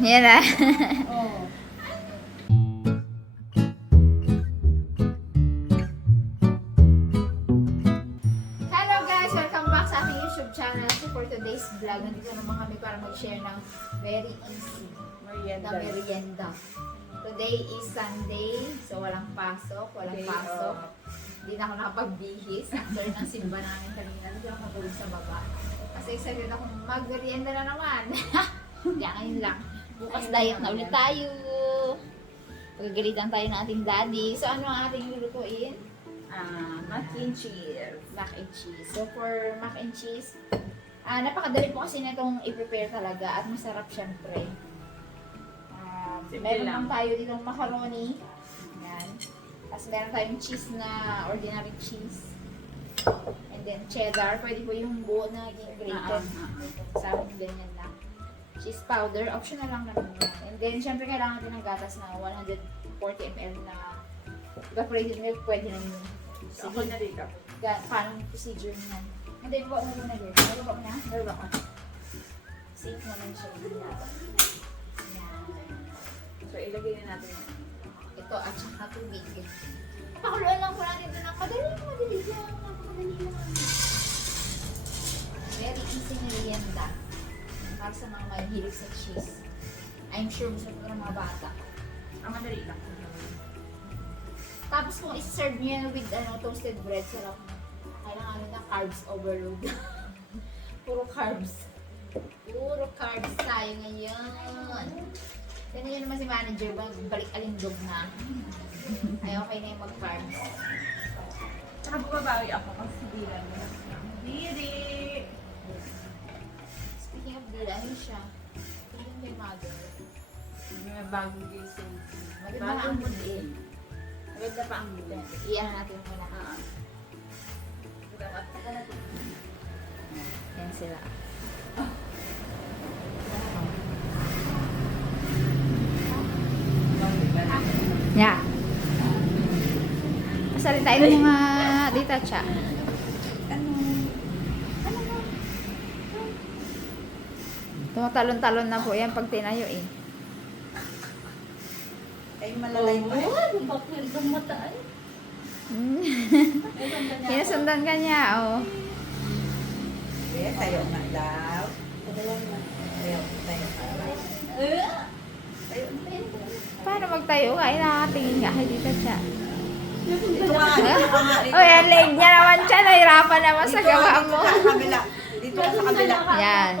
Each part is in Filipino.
Yan na. Oh. Hello guys! Welcome back sa aking YouTube channel. So for today's vlog, nandito naman kami para mag-share ng very easy na merienda. Today is Sunday, so walang pasok, Hindi na ako nakapagbihis after ng simba namin kanina. Hindi ako matulog sa baba. Kasi excited akong mag-merienda na naman. Kaya ngayon lang. Bukas diet na ulit tayo. Pagagalitan tayo ng ating daddy. So ano ang ating lulutuin? Mac and cheese. Mac and cheese. So for mac and cheese, napakadali po kasi na itong i-prepare talaga at masarap syempre. Simple Meron lang. lang tayo ditong macaroni. Yan. Tapos meron tayong cheese na ordinary cheese. And then cheddar. Pwede po yung buo na grated. Sa amin ganyan lang. Cheese powder. Optional lang naman yan. And then syempre kailangan natin ng gatas na 140 ml na evaporated milk. Pwede na yun. Ako na dito. Paano yung procedure niyan? Hindi po ako muna dito. Meron ba na? Meron ba ko? Safe naman siya. Yan. So, ilagay na natin yan. Ito at saka tubig. Pakuluan lang po natin ito ng madali lang. Madali lang. Very easy merienda. Para sa mga mahilig sa cheese. I'm sure gusto ko ng mga bata. Ang madali lang. Tapos kung i-serve niyo yan with toasted bread, sarap na. Kailangan na carbs overload. Puro carbs. Puro carbs tayo ngayon. Ganun yun naman si manager, balik alindog na. Ay, okay na yung mag-carbs. Tsaka bumabawi ako kasi bilang mo. Diri! Speaking of dila, ano siya? Ito yung kay mother. May bagong gising. Maganda ang Bagong mood mood. eh. Maganda pa ang mood. Iyan natin muna. Yan sila. Yeah. Pasali tayo ng mga dito, cha. Tumatalon-talon na po yan pag tinayo eh. Ay, malalay mo. Bakit dumataan? Sinusundan ka niya, oh. Eh, tayo na daw. Tayo. Paano magtayo ka? Nakakatingin ka kay dito, cha. Dito ka nga. Oh, yan, leg niya naman siya. Nahirapan naman sa gawa mo. Dito ka sa kabila. Dito ka sa kabila. Yan.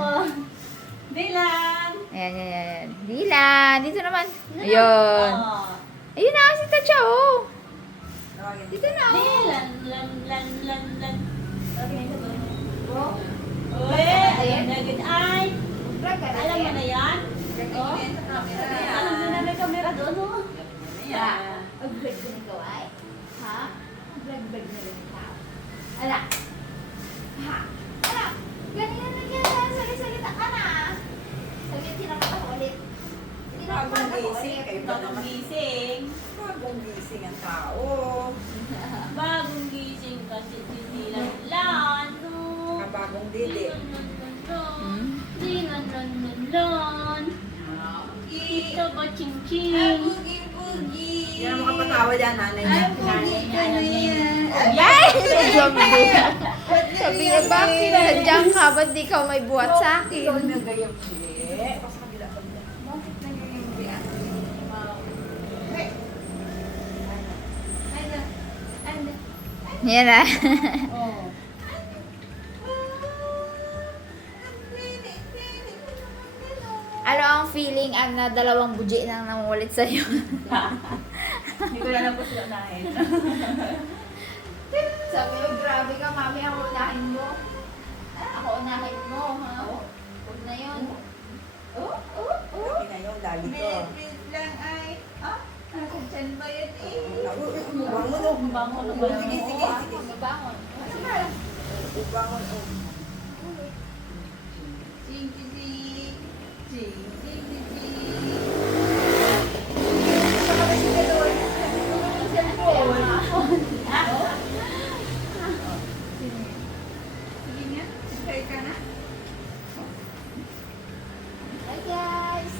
Dilan! Ayan. Dilan, dito naman. Ayun. Ayun na si Tacha, oh. Dito na, oh. Lan. Oh. Ayan, nagad ay. Vlog ka na Alam mo yan. na yan? Oh. Alam mo na may camera doon, oh. Ayan. Upgrade ko nito ay. Ha? Upgrade na rin tao. Ala. Ha? Ala. Ganyan na yan. Salita ka na. Sabihin, sinamat ako ulit. Sinamat Bagong ako gising. ulit. Kayo ba Bagong naman? gising. Bagong gising ang tao. Bagong gising kasi tinilan lano. Kabagong dili. Dilan. Ito ba ching-ching? Yan ang makapatawa dyan, nanay niya. Ay! Sabi niya, bakit nandiyan ka? Ba't di ka may buhat sa akin? Nagayok siya. Sa kabila pa dyan. Bakit nagayok siya? Yan na. Oh. Ano ang feeling na dalawang budget nang nangungulit sa'yo? Hindi ko na lang po sila unahin. Sabi mo, grabe ka, mami, ako unahin mo. Ako unahin mo, ha? Huwag na yun. Sabi na yun, lagi ko. lang ay, nakadyan ba yun eh? Bangon. Sige, sige, sige. Mabangon. Bangon. Ching, ching, ching. Ching, ching, ching, ching. Sige nga, try ka na. Hi guys!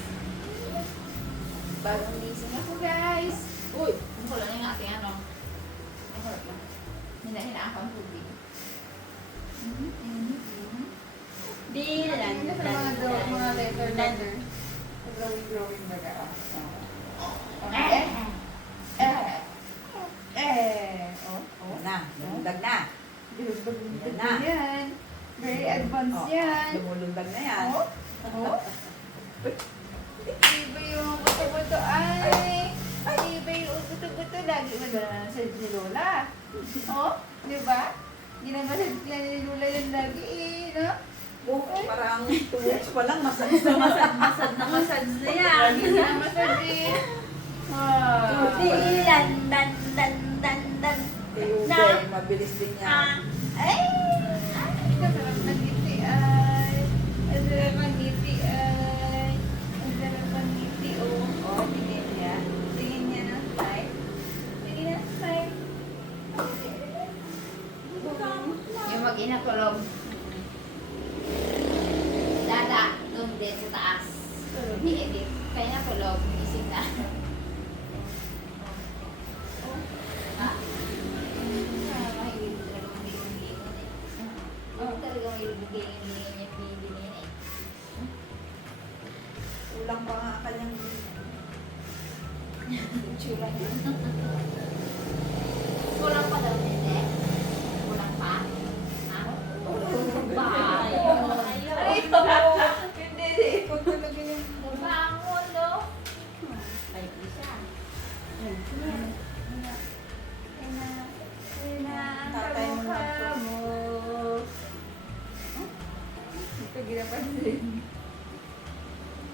Dilan. Ano sa mga letter. Glowing baga. Oh, na. Lumulundag na. Yan. Very advanced yan. Lumulundag na yan. Oh. Iba yung buto-buto. Ay, iba yung buto-buto. Lagi nag-massage ni Lola. Oh, di ba? Ginamassage niya ni Lola yan lagi no? Oh, parang 2 weeks pa lang, masad na masad. Masad na masad na yan. Ginamassage Dilan. Dan. Kaya mabilis din yan. Ay! Kasarap ng ngiti ay. Ang sarap ng ngiti ay. Ang sarap ng ngiti oh. Tingin niya. Tingin niya ng slide. Tingin ng slide. Yung mag-ina kulog. Dada, doon din sa taas. Kulog ni Edith. Kaya na kulog. Ising na. Talaga may bigay-bigay niya pinibili eh. Kulang pa nga kanyang Tsura niya. Kulang pa daw hindi? Kulang pa? Ha? Bangon. Ay, hindi. Ikot talaga yung bangon, no? Ay, isa. Tatay mo na ito. Ito ginapansin.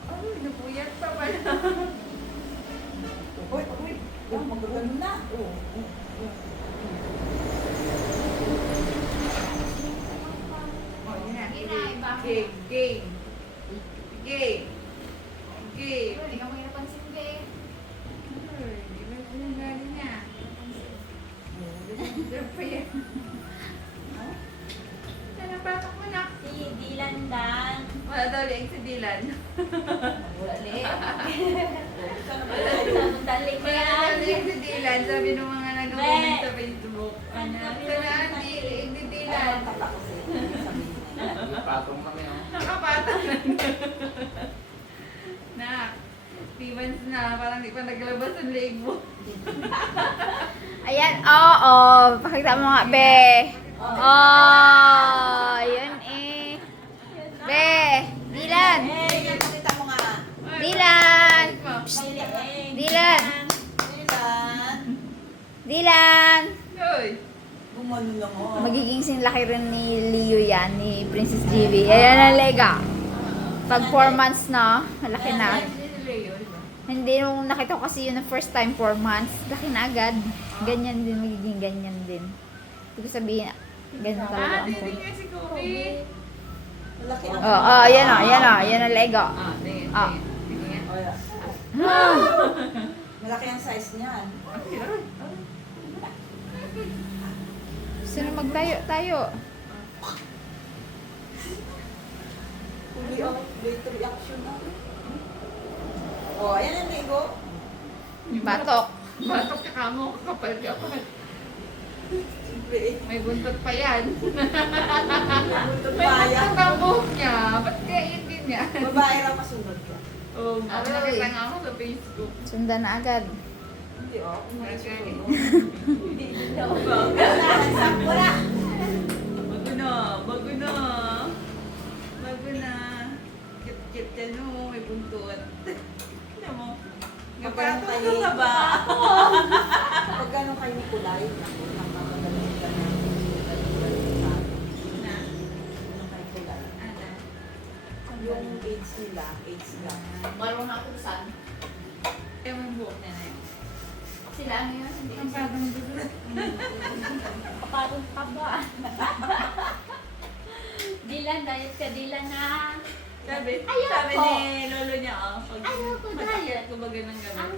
Ay, napuyat pa pala. Uy. Magagano na. Oh, yun na. Iba. Game. Hindi ka mo ginapansin, be. Di ba yung galing niya? Drop pa yan. Sana patok mo na. Si Dilan Dan. Wala daw liang si Dylan. Wala li. Sana ba Dali ko Wala daw yan. liang si Dylan. Sabi ng mga nag-comment sa Facebook. Ano? Sana liang si Dylan. Patong kami, oh. Nakapatang na. Nak. 3 months na. Parang di pa naglabas ang leg mo. Ayan, oo. Pakita mo nga, be. Oh, yun eh. Be, Dilan. Pakita mo nga. Dilan. Dilan. Dilan. Hoy. Gumano lang oh. Magiging sinlaki rin ni Leo yan, ni Princess GB. Ayan ang lega. Pag 4 months na, malaki na. Hindi si Leo, di ba? Hindi, nung nakita ko kasi yun na first time 4 months, laki na agad. Ganyan din, magiging ganyan din. Ibig sabihin, ganyan talaga ang Hindi form. nga si Kobe. Malaki ang Yan o, yan ang lega. Tingin. Ah. Tingin. Oh, yeah. Malaki ang size niyan. Gusto na magtayo. Huli ang late reaction na. Oh, ayan ang ligo. Batok. Batok ka kamo. Kapal ka pa. Siyempre eh. May buntot pa yan. Buntot May baya. buntot ang buhok niya. Ba't kaya yun din niya? Babae raw masunod ka. Oh, nakita nga ako sa Facebook. Sundan na agad. Hindi oh. Umalis ko Okay. Sakura. Bago na. Kit-kit yan o. May buntot. Tignan mo. Magkano Kapatong kayo? sa ba? Pag gano'n kayo ni Kulay, ako, nakakagaling ka na. Na? Gano'n kayo Kulay. Ano? Yung age nila, age lang. Marunong ako saan. Kaya may buhok niya na yun. Sila ano yun? Hindi Ang bagong gusto. Kapatong pa ba? Dilan, diet ka Dilan na. Sabi Ayoko. ni lolo niya, pag Ayoko, mataya, kumbaga ng gano'n.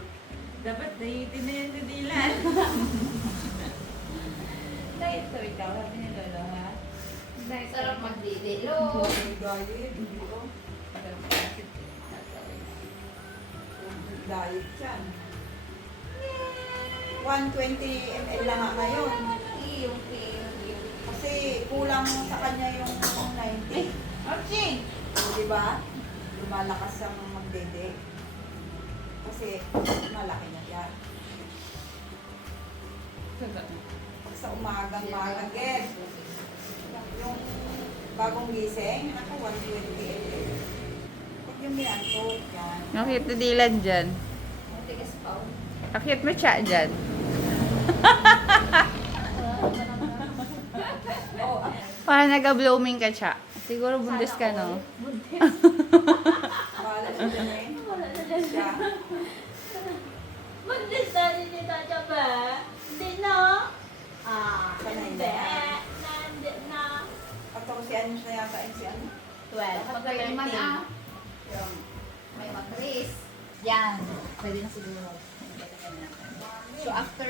Dapat dahitin na yan si Dylan. Diet to ikaw, sabi ni lolo, ha? Diet Sarap ka. magdidilo. Diet, hindi ko. Diet yan. 120 ml lang nga ngayon. Iyo. Kasi kulang sa kanya yung 90. Archie! Di ba? Lumalakas ang magdede. Kasi malaki na yan. Pag sa umagang Ged, yung bagong gising, ako 128. Pag yung miyanto, yan. Nakita dilan dyan. Ang tigas pa. Akit mo siya dyan. Oh, Parang nag-blooming ka siya. Siguro bundes ka, no? bahala siya dyan eh. Siya. Bundes na rin ni Tata ba? Hindi, no? Sanay Hindi. na. Hindi na. Patong si ano siya yata, si ano? 12. Pagkaliman may matris. Yan. Pwede na siguro. So after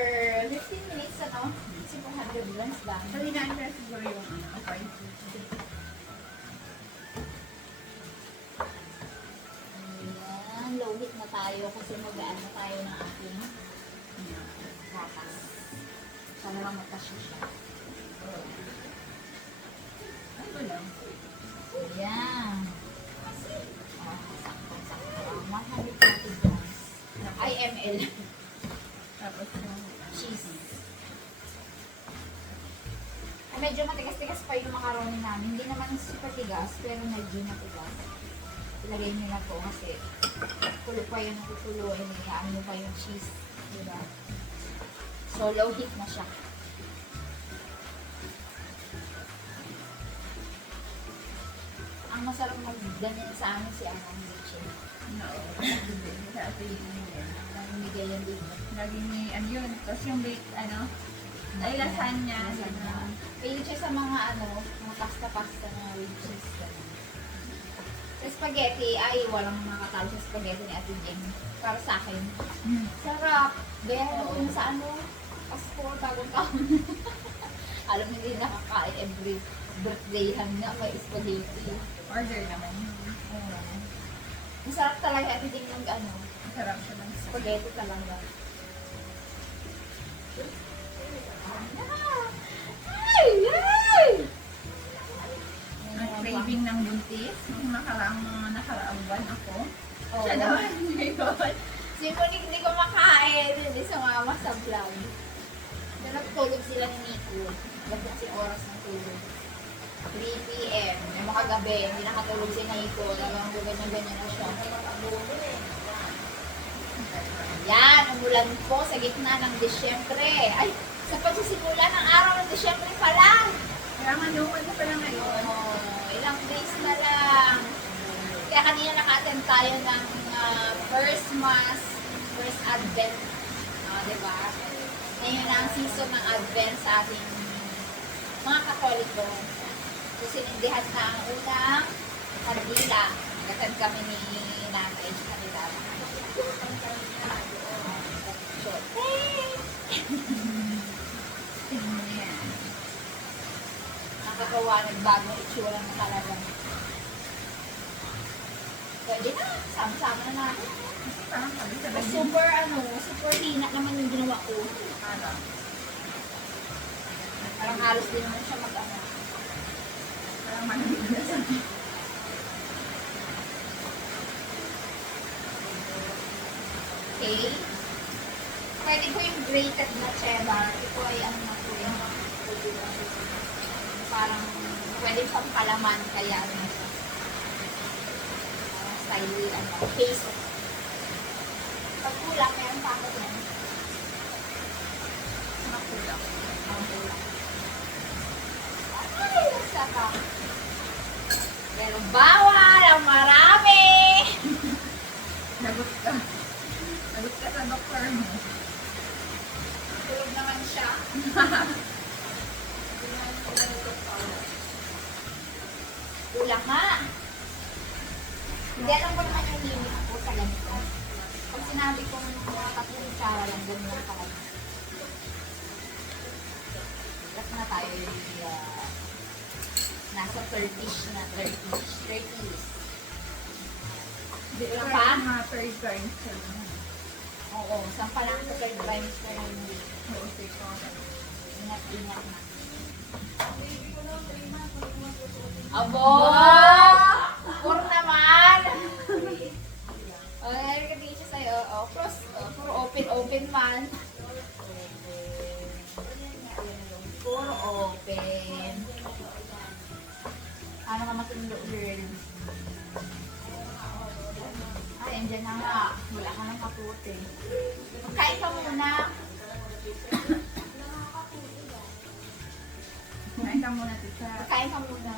15 minutes, ano? 400 grams lang. So, hinaan na siguro yung okay. Ayan, low heat na tayo kasi magaan na tayo ng ating gatas. Sana lang matasya siya. Ano lang? Ayan. Oh, sakto-sakto. 140 grams. Ay, ml. Tapos yung Cheese. Ay, medyo matigas-tigas pa yung macaroni namin. Hindi naman super tigas, pero medyo matigas. Ilagay nyo na po kasi tulo pa yung natutulo. Inihaan nyo pa yung cheese. Diba? So, low heat na siya. Ang masarap mag-ganyan sa amin si Anang Leche. no. Sa atin yun. Namimigay yan dito. Laging may ano yun. Tapos yung bake, ano? Ay, lasagna. Lasagna. Pili siya sa mga mga pasta-pasta na with cheese. ganun. Sa spaghetti, ay walang makatalo sa spaghetti ni Ate Jem. Para sa akin. Sarap. Gaya ko yun sa Pasko, bagong taon. Alam hindi nakakain every birthday na may spaghetti. Order naman yun. Masarap talaga Ate Jem yung Sarap siya ng spaghetti talaga. Ay! Ay! Ang craving ng buntis. Nung nakaraang buwan ako. Oo. Siya naman ngayon. Si Monique hindi ko makain. Hindi sumama sa vlog. So, natutulog sila ni Nico. Dapat si oras ng tulog. 3 p.m. May mga gabi, hindi nakatulog si Nico. Talagang ganyan-ganyan na siya. Yan, umulan po sa gitna ng Disyembre. Ay, sa pagsisimula ng araw ng Disyembre pa lang. Kaya manuwan na pala ngayon. Ilang days na lang. Kaya kanina naka-attend tayo ng first mass, first Advent. Diba? Ngayon na ang season ng Advent sa ating mga Katoliko. So, sinindihan na ang unang kandila. Nag-attend kami ni nanay sa kanila. Nakakawa, nagbagong itsura na talaga. Pwede na, sama-sama na natin. Kasi parang sabi sa bagay. Super hina naman yung ginawa ko. Parang halos din naman siya mag-ano. Parang malamig na sa Okay. Pwede ko yung grated na cheddar. Ito ay ano na po yung parang pwede pang palaman kaya ano na siya. Style queso. Pag kulang, meron pa ako yan. mga kulang. Ang kulang. Ay, nasaka. Pero bawal ang marami! Lagot ka. Lagot ka sa doktor mo. Tulog naman siya. Kulang nga. Hindi alam ko naman yung limit ko sa ganito. Pag sinabi kong mga 3 kutsara lang, ganun lang pala. Last na tayo yung nasa 30ish na, 30ish. Hindi Wala pa? pa? Mga third times siya. Oo, saan pa lang sa 3 times na lang. Oo, take on. Ingat-ingat na. Abo! Puro naman! na nga. Wala ka ng kaputi. Magkain ka muna. Kain ka muna, tita. Magkain ka muna.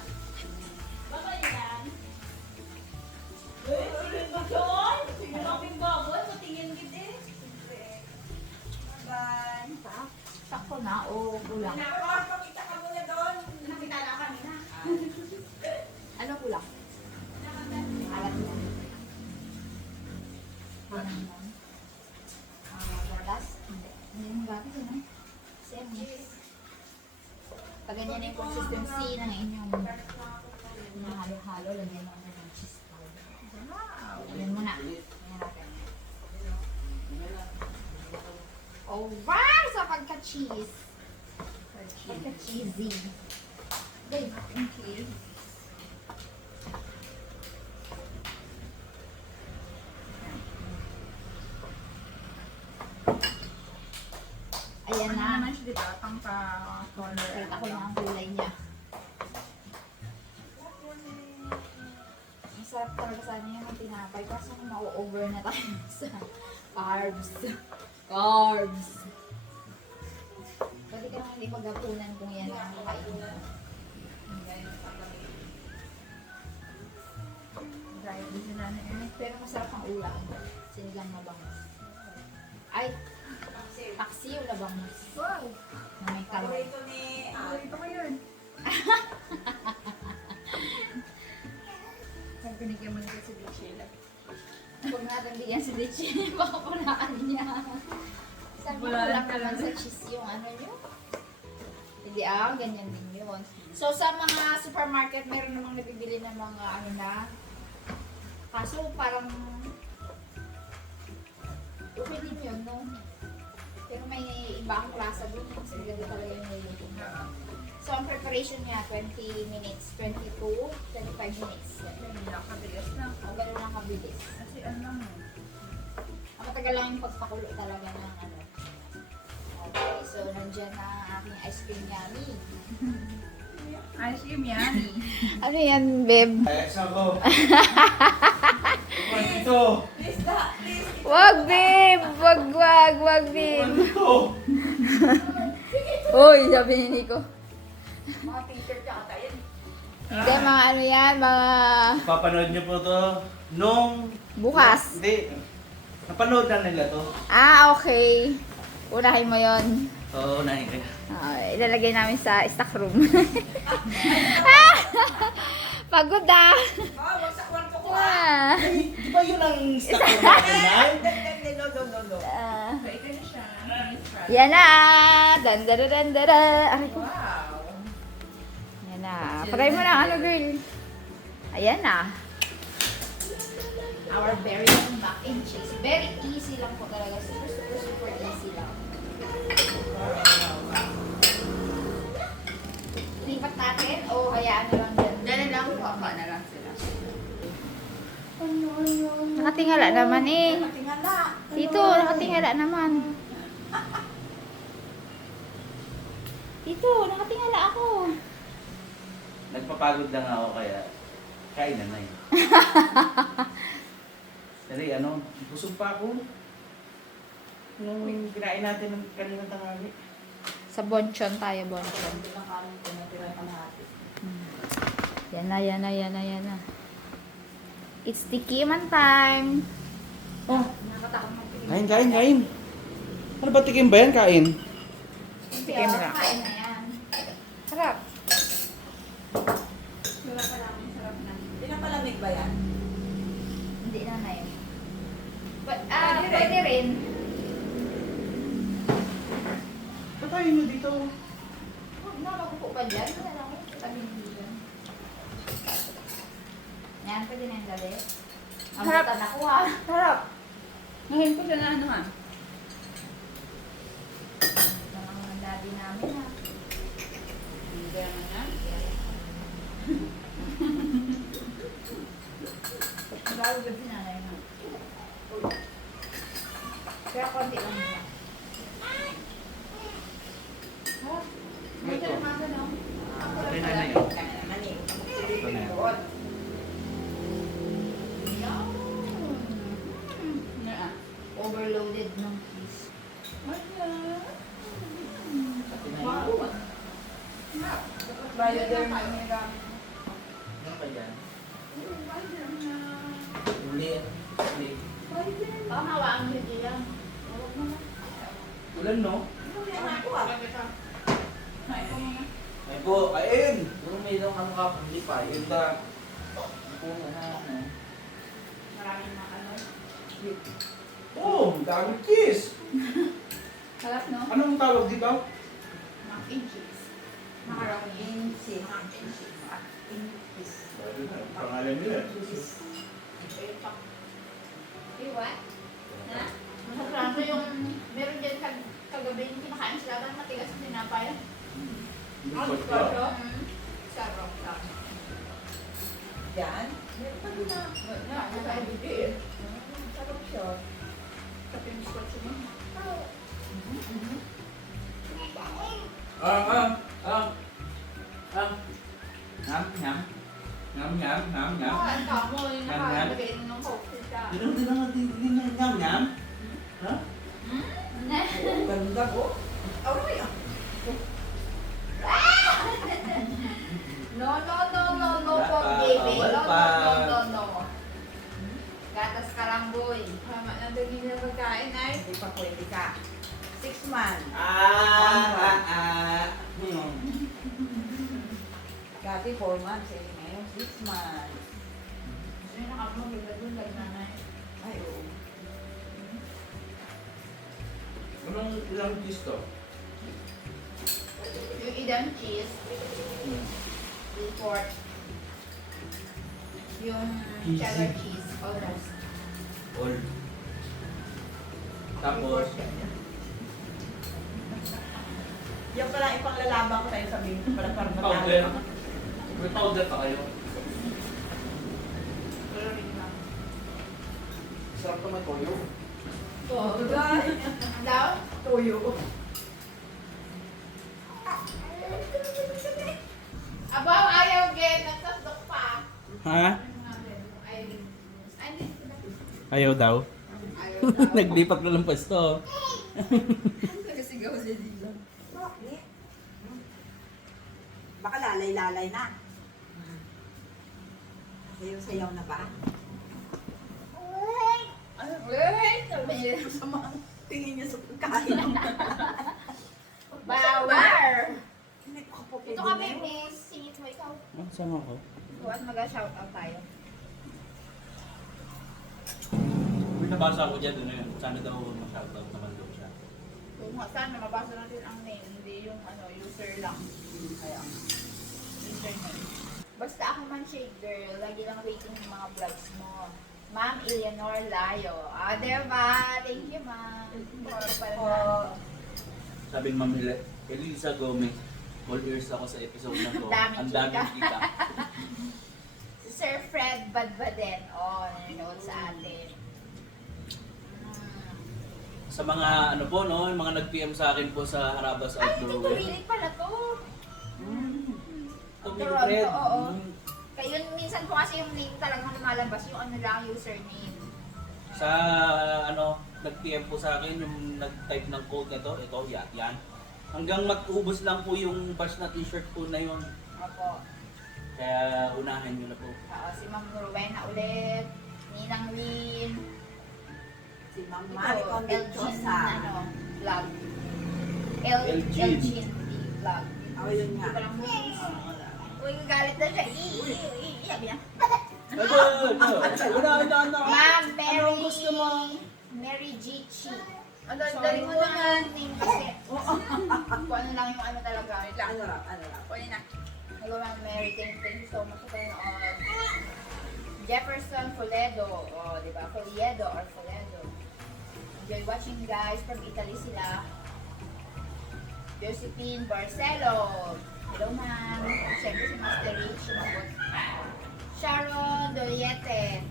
Sakto na o kulang? Pakita ka muna doon. Nakita na kami na. Ano kulang? Alat mo. Kulang lang. Gatas? Hindi. Hindi mo gatas yun eh. Same. Pag ganyan yung consistency ng inyong halo-halo, lagyan mo ng cheese powder. Lagyan mo na. Lagyan natin. Alright! So, pagka-cheese. Pagka-cheesy. Babe, okay. Ayan Ano na. naman siya, di ba? Pang pa-color. Kahit ako na ang kulay niya. Masarap talaga sana yung tinapay. Kaso ma-over na tayo sa carbs. Carbs! Pwede ka naman hindi paghapunan kung yan ang kain mo. Dry din sila na eh. Pero masarap ang ulam. Sinigang na bangus. Ay! Paksiw na bangus. Wow! Na may kalay. Paborito ni Ito ko yun. Sabi ko nigyan mo nito si Sheila. Huwag natin bigyan si Dichi. Baka punaan niya. Sabi ko Wala lang ka naman lang. sa cheese yung ano nyo. Hindi ganyan din yun. So sa mga supermarket, meron namang nabibili ng mga ano na. Kaso parang okay din yun, no? Pero may ibang klasa doon. Kasi ganda talaga yung niluluto niya. So ang preparation niya, 20 minutes, 22, 25 minutes. Hindi lang kabilis lang. O gano'n lang kabilis. Kasi ano lang eh. Ang matagal lang yung pagpakulo talaga ng ano. Okay, so nandiyan na ang aking ice cream yummy. Ice cream yummy. Ano yan, babe? Ayos ako. Bukan dito. Wag, babe! Wag, babe! Bukan dito. Uy, sabi ni Nico. mga t-shirt ka ata yan. Hindi, mga ano yan, mga Papanood niyo po to nung... bukas. Hindi. Napanood na nila to. Ah, okay. Unahin mo yon. Oo, nahin kayo. Ilalagay namin sa stock room. Pagod ah. Wag sa kwarto ko Ah. Ay, di ba yun ang stock ko natin, Nay? No. Ah. So, ito na siya. Miss Fran. Yan na. Dan. Aray ko. Wow! Yan na. Patay mo na ang ano, girl. Ayan na. Our very own mac and cheese. Very easy lang po talaga. Super easy lang. Lipat natin o hayaan nyo lang dyan? Dali lang, papa na lang sila. Nakatingala naman eh. Tingala. Dito, nakatingala naman. Dito, nakatingala ako. Nagpapagod lang ako kaya kain na na Dali, busog pa ako. Nung kinain natin ng kaninang tanghali. Sa bonchon tayo, bonchon. Hindi lang kami tinatira pa natin. Yan na. It's tikiman time. Oh, Nakatakot magpili. kain. Ano ba tikim ba yan? Kain? Tikim na. Kain na yan. Sarap. Wala pa lang, sarap na. Pinapalamig ba yan? Hindi na na yun. Pwede rin. Patayin mo dito. Huwag na, magupo pa dyan. Wala lang ako. Tabi hindi dyan. Yan, pwede na yung dali. Harap. Abutan ako ha. Sarap! Ngayon ko siya na ano ha. Ito ang mga daddy namin ha. Hindi naman na. Lalo ba sinanay na? Pero konti lang nila. Medyo naman no? Patayin na yun. Kaya naman eh. Ito na yan. Doon. Yum! Mahal niya gamit mo. Ano ba yan? Uli. Uli. Oh, hawaan mo diyan. Ulan, no? Ako ah. Ay po, kain! Puro may daw ano ka, hindi pa. Yun da. Po na ano. Maraming mga ano. Oh, dami cheese! Sarap, no? Anong tawag dito? Mac and cheese. Macaroni. Insi. Mac and cheese. Insis. Pangalan nila. You what? Na? Masarap yung meron dyan kagabi yung kinakain sila ba matigas yung tinapay? Lupot ka? Sarap. Sarap. Yan. Meron pa doon na. Sarap siya. Sa pinskot mo. Ngam, ngam. Ngam, ngam, ngam, ngam. Ang tamo yung Yan, yan. nakalagay ng coke sila. Ngam, ngam. Ha? Ganda ko. Aray ah. No, po, Baka, baby. bawal No, pa. no. Gatas ka lang, boy. Tama na dali na pagkain ay. Hindi pa pwede ka. 6 months. Dati 4 months eh. Ngayon 6 months. Ay, nakamagod na doon, nanay. Ay, oo. Anong ilang cheese to? Yung idang cheese, report. Yung Cheesy. cheddar cheese, almost. All. Tapos, Yan pala ipanglalaban ko tayo sabihin ko pala para powder. matalo. May powder pa kayo. Pero rin lang. Sarap naman toyo. Oh, guys. Ang daw? Tuyo. Abaw, ayaw, gen. Nagtasdok pa. Ha? Ay, hindi. Ayaw daw. Ayaw daw. Naglipat na ng pwesto. Nagsigaw siya dito. Bakit? Baka lalay-lalay na. Sayaw-sayaw na ba? Ano? Wait! Sabi niya. Masama ang tingin niya sa pagkain. Bawar! Hindi ko po Ito ka, baby. Singit mo ikaw. Saan ako? Buwan mag-shoutout tayo. May nabasa ko dyan doon yun. Sana daw ma-shoutout naman daw siya. Kung sana mabasa natin ang name, hindi yung user lang. Kaya, Internet. Basta ako man shade girl, lagi lang waiting yung mga vlogs mo. Ma'am Eleanor Layo. Ah, diba? Thank you, ma'am. Puro pa rin natin. Sabi ni Ma'am Elisa Gomez, all ears ako sa episode na to. Daming Ang daming chika. kita. Si Sir Fred Badbaden. Oh, nanonood sa atin. Sa mga ano po, no, yung mga nag-PM sa akin po sa Harabas Ay, hindi Outdoor to Web. really pala to. Tumili Toronto, Fred. oo. Kaya yun, minsan po kasi yung name talagang lumalabas, yung ano lang, username. Sa ano, nag-PM po sa akin yung nag-type ng code na to, ito, yan. Hanggang mag-ubos lang po yung batch na t-shirt po na yun. Opo. Kaya unahan nyo na po. Oo, si Ma'am Rowena ulit. Ninang Lynn. si Ma'am Ito, Mari Elgin, Condichosa. ano, vlog. Elgin. Elgin vlog. Oh, yun Hindi nga. ko lang names. Uy, galit na siya. Sabi niya. Ito, ito. Ma'am Mary. Anong gusto mo? Mary G. Chi. Ang dali mo naman name kasi. Kung ano lang yung ano talaga. Ano lang, ano lang. Kunin na. Hello, Ma'am Mary. Thank you so much for all. Jefferson Foledo. Oh, di ba? Foledo or Foledo. Enjoy watching, guys. From Italy sila. Josephine Barcelo. Hello, ma'am. Siyempre si Master Rich. Sumagot. Sharon Doliete.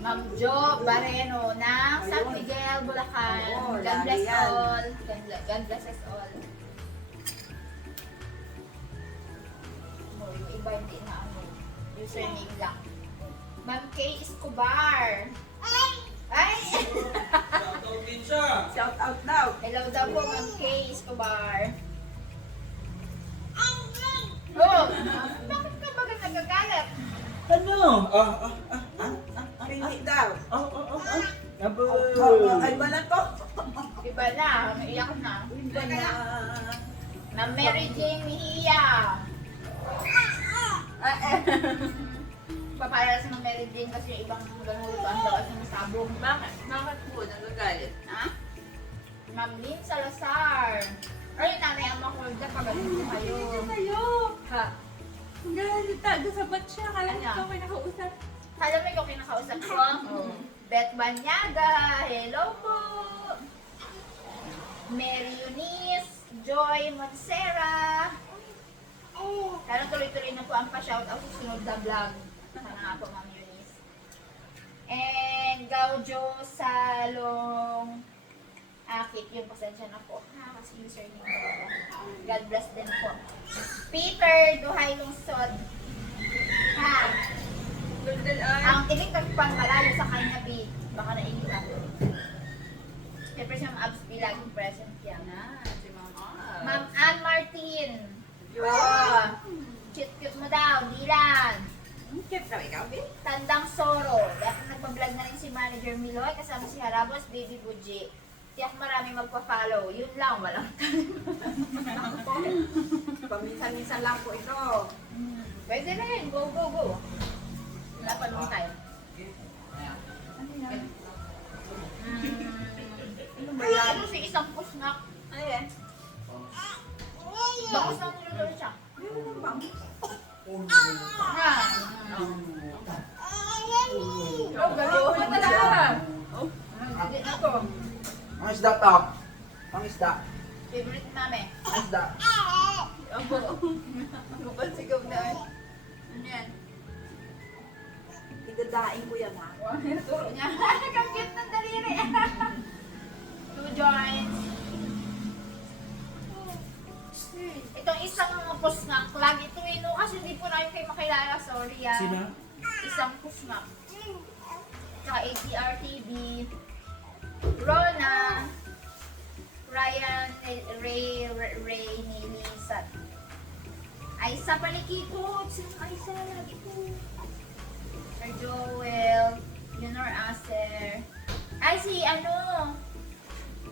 Ma'am Jo Bareno ng San Miguel, Bulacan. Oo, God lagi bless yan. all. God bless us all. Oh, yung iba hindi na ano. Username lang. Ma'am Kay Escobar. Ay! Shoutout din siya. Shout out daw. Hello daw po, Ma'am Kay Escobar. Oh, bakit ka ba nagagalit? Ano? Pingi daw. Abo. Ay, ba na to? Iba na, naiyak na. Iba na. Na Mary Jane Mejia. Papayala sa Mary Jane kasi yung ibang ganulutan daw kasi masabong. Bakit? Bakit po nagagalit? Ha? Ma'am Lynn Salazar. Ay, nanay ang makulda pag ganito kayo. Kayo! Ha? Galit tago sa bat siya. Kaya Ano? ito may nakausap. Alam mo ikaw kinakausap ko? Beth Banyaga. Hello po. Mary Eunice. Joy Monsera. Pero tuloy-tuloy na po ang pa-shoutout sa sunod na vlog. Sana nga po, Ma'am Eunice. And Gaujo Salong Akit, yung pasensya na po. Ha, kasi username ko. God bless din po. Peter Duhay Lungsod. Ha, Dudal ay. ang tinig pang malayo sa kanya, B. Baka naiiyak. Siyempre siya Abs B, laging present yan. Si Mama. Ma'am Ann Martin. Yun. Oh, cute-cute mo daw, Dilan. Kaya ka ikaw, Bin? Tandang Soro. Dahil nagpa-vlog na rin si Manager Miloy, kasama si Harabos, Baby Buji. Tiyak marami magpa-follow. Yun lang, walang Paminsan-minsan lang po ito. Pwede rin. Go, go, go. Lapan mo tayo. Ano yan? Ano ba yan? Ano si isang pusnak? Ayan. Bakos na niluluto siya. Bang. Ha? Oh, galo ka talaga. Hindi ako. Ang isda to. Ang isda. Favorite namin. Ang isda. Bukal sigaw na ay. Ano yan? Idadaing ko yan ha. Turo niya. Kang-cute ng daliri. Two joints. Itong isang pusngak, lagi tuwino kasi hindi po na yung kayo makilala. Sorry ah. Sino? Isang pusngak. Tsaka ATR TV. Rona. Ryan Ray Nilisat. Aisa Palikikot. Sino Aisa? Lagi po. Sir Joel. Yunor Aser. Ay, si ano?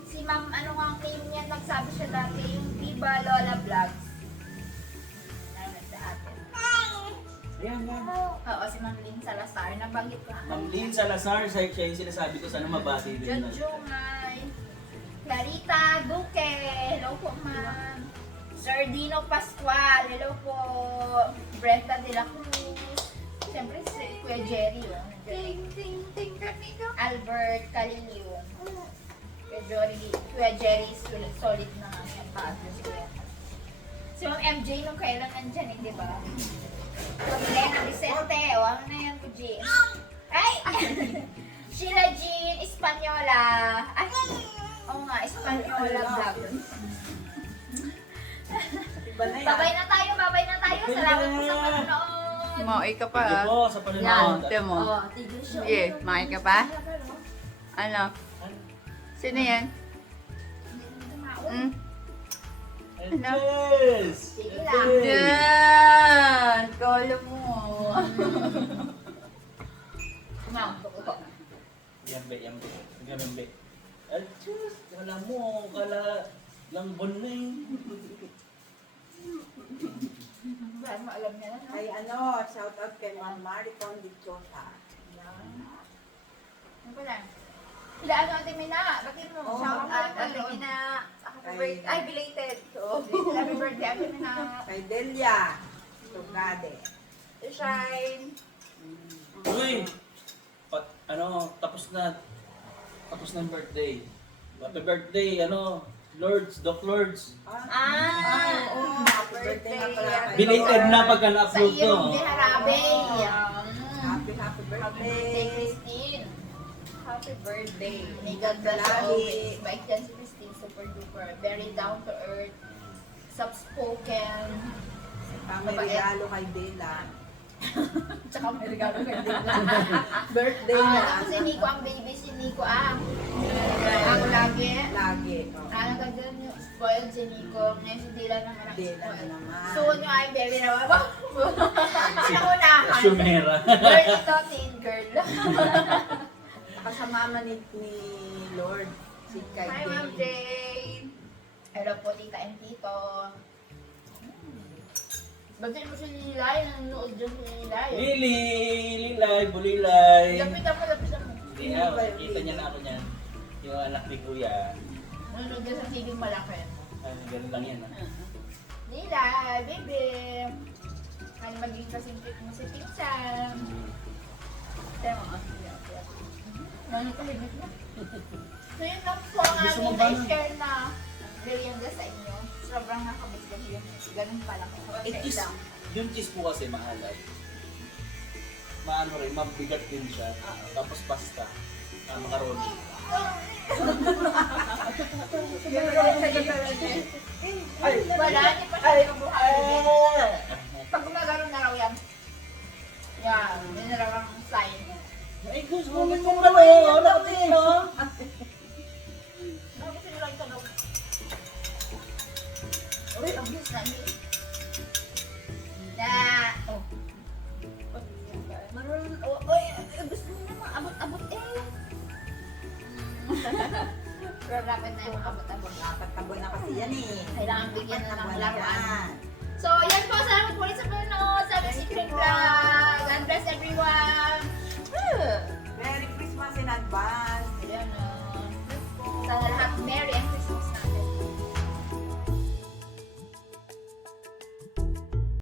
Si Ma'am, ano nga ang name niya? Nagsabi siya dati, yung Viva Lola Vlogs. Narinig sa atin. Ayan, yan. Oo, si Ma'am Lynn Salazar. Nabanggit ko. Ma'am Lynn Salazar, siya yung sinasabi ko, sana mabati din. Jumay. Clarita Duque. Hello po, Ma'am. Sir Dino Pascual. Hello po. Brenda De La Cruz. Siyempre si Kuya Jerry. Oh. Albert Calilio. Kuya Jerry, solid na yung partner si Kuya. Si Ma'am MJ nung kailan nandyan, hindi ba? Pamilena Vicente, o ano na yan, Buji? Ay! Sheila Jean Espanyola. Ay! Oo nga, Espanyola vlog. Iba na yan. Babay na tayo, babay na tayo. Salamat po sa panonood. Mauy ka pa Sige ah. po, sa Yan, panunod. tiyan mo. Oh, tigil siya. Sige, main ka pa? Ano? Sino yan? Hmm? Yes! Sige lang. Yan! Kala mo. Ma'am, tuko. Yambe, yambe. Yambe. Ay, Diyos, kala mo, kala lang bon na eh. Saan mo alam niya na, no? Ay ano, shout out kay Ma'am Maricon Dichosa. Ano pa lang? Sila ano, Ate Mina? Batin mo. Oh, Shout out, Ate Ate Mina. Happy Ay. birthday. Ay, belated. So, happy birthday, Ate Mina. Kay Delia Tugade. To shine. Uy! Tapos na yung birthday. Happy birthday, Lords, Doc Lords. Oo, happy birthday na pala kay Belated na pagka Sa na-upload ko. iyong Harabe. Happy Happy birthday, birthday. Christine. Happy birthday. May God bless you Lagi. always. Bait yan si Christine, super duper. Very down to earth. Soft spoken. May regalo kay Bella. Tsaka may regalo kay Dina. Birthday niya. Si Nico ang baby, si Nico ang lagi. Lagi. Oh. Ano tagdan yung spoiled si Nico. Ngayon si Dylan naman ang Dila na spoiled. naman. Soon yung ay baby naman. Ano unahan? Sumera. Girl ito, teen girl. Kasama ni Lord. Si Kay Hi, Ma'am Jane. Jane. Hello po, tita and tito. Batiin mo si Lilay, nanonood dyan si Lilay. Lilay, bulilay. Lapitan mo, lapitan mo. Hindi na, kita niya na ako niyan. Yung anak ni Kuya. Nanonood dyan sa TV malaki. Ganun lang yan. Lilay, baby. Ano magiging kasing cute mo si Pinsan. Tema ka. Nanatahimik na. So yun lang po ang Gusto mo aming ba na-share na merienda sa inyo. Sobrang nakabis kasi yun. Ganun pala. Cheese, yung cheese po kasi mahalay. Maano rin, mabigat din siya. Tapos pasta. Macaroni. Ay, wala, hindi pa siya nabuhay. Pag gumagano na raw yan, yan, yun na raw ang sign. Ay, gusto mo mong ano, natin, no? Bakit sila lang ito daw? Uy, ang bis na niya. Na, oh. Marunong, uy, gusto mo naman, abot-abot eh. Pero dapat na yung abot-abot. Tabo na kasi yan eh. Kailangan bigyan na ng Tabo na laruan. yan. So, yan po. Salamat po ulit sa panonood. Sabi si Cream Vlog. God bless everyone. Merry Christmas in advance. Ayan, sa lahat, Merry